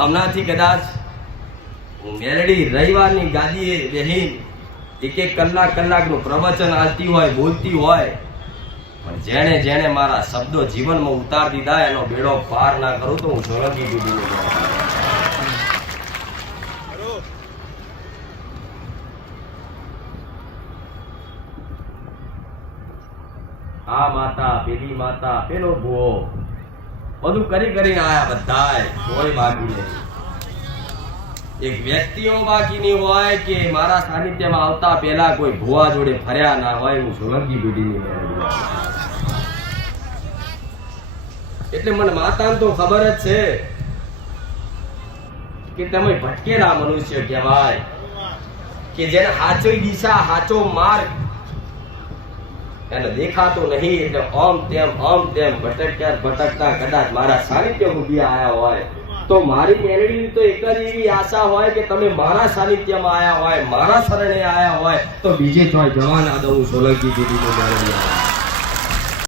હમણાંથી કદાચ હું મેલડી રવિવારની ગાદીએ બેહીન એક કલાકનું પ્રવચન આલતી હોય, બોલતી હોય, પણ જેણે જેણે મારા શબ્દો જીવનમાં ઉતાર દીધા એનો બેડો પાર ના કરું તો હું સોલંકી દીધી. આ માતા, પેલી માતા, પેલો ભૂવો, બધું કરી કરીને આયા બધાય, કોઈ બાકી નહીં. એક વ્યક્તિઓ બાકી નહીં હોય કે મારા સાનિધ્યમાં આવતા પહેલા કોઈ ભુવા જોડે ફર્યા ના હોય. હું સોલંકી પેઢીની એટલે મને માતાને તો ખબર જ છે કે તમે ભટકેલા મનુષ્ય કહેવાય, કે જેને સાચી દિશા, સાચો માર્ગ એને દેખાતો નહીં, એટલે આમ તેમ ભટકતા કદાચ મારા સાનિધ્ય સુધી આયા હોય તો મારી મેલડીની તો એક જ એવી આશા હોય કે તમે મારા સાનિધ્યમાં આયા હોય, મારા શરણે આયા હોય તો બીજે ચોય જવા ના દઉં. સોલંકી દીદીનું